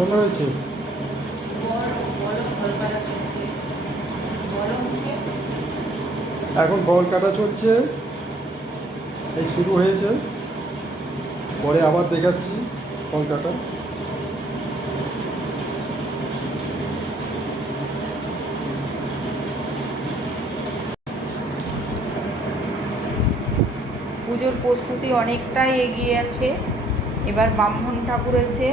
কোনটা হয়েছে? এখন বল কাটা চলছে, এই শুরু হয়েছে, পরে আবার দেখাচ্ছি বল কাটা। পুজোর প্রস্তুতি অনেকটাই এগিয়ে আছে। এবার ব্রাহ্মণ ঠাকুর এসে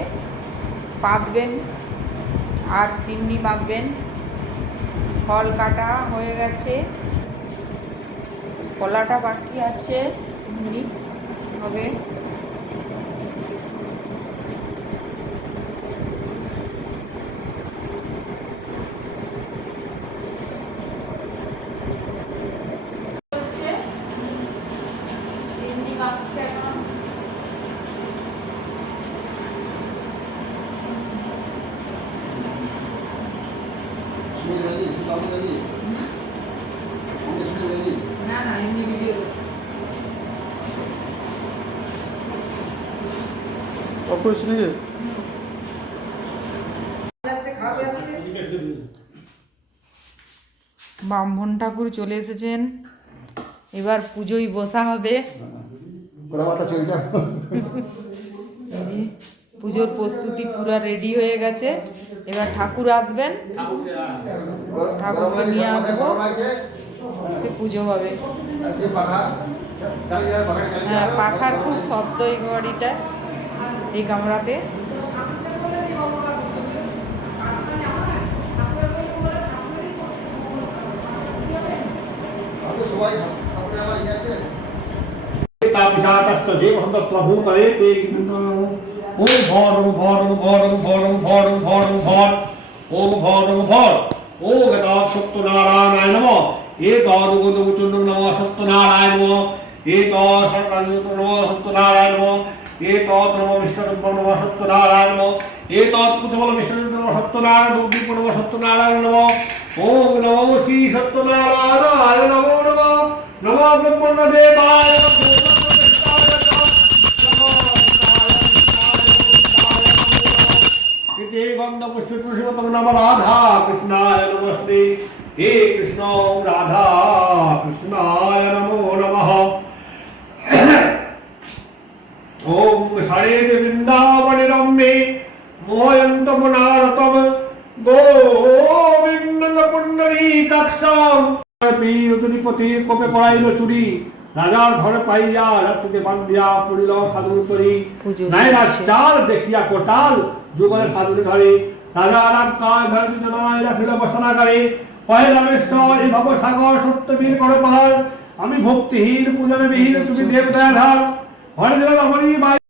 পাতবেন আর সিন্নি মাখবেন। ফল কাটা হয়ে গেছে, কলাটা বাকি আছে, সিন্নি হবে। সিন্নি মাখছে এখন। না না, এমনি ভিডিও করছি। অপরিষ্কার নাকি? ব্রাহ্মণ ঠাকুর চলে এসেছেন, এবার পুজোয় বসা হবে। পুজোর প্রস্তুতি পুরো রেডি হয়ে গেছে। এবার ঠাকুর আসবেন, ঠাকুরকে নিয়ে আসবো, সে পুজো হবে। হ্যাঁ, পাখার খুব শব্দ এই বাড়িটা, এই কামরাতে। सत्यनारायणाय नमः। सत्यनारायण नमः। सत्यनारायण नमः। नमो विष्णु नमः सत्यनारायण नमः। कुतबल विष्णु नमः सत्यनारायण नमः सत्यनारायण नमः। ओम नमो श्री सत्यनारायणाय नमो नमः। नमो ब्रह्मदेवाय नमः। राधा कृष्णाय नमस्ते। हे कृष्ण राधा कृष्णाय नमो नमः। ओम हरे वृंदावन रम्ये मोहयंत मुनारतम गोविंद पुंडरीकाक्षम। पीर तुनिपति कोपे पड़ाइल चुरी राजार घर पाइया रत्ते बांधिया पुरिल साधुर करी नायरा चाल देखिया कोटाल जुगले साधुर घरे राजा राम काय घर जनाय राखिल बसना करे पहे रामेश्वर এই ভব সাগর সত্যবীর করপাল আমি ভক্তিহীন পূজন বিহীন তুমি দেবদয়াধার হরে দিল রমণী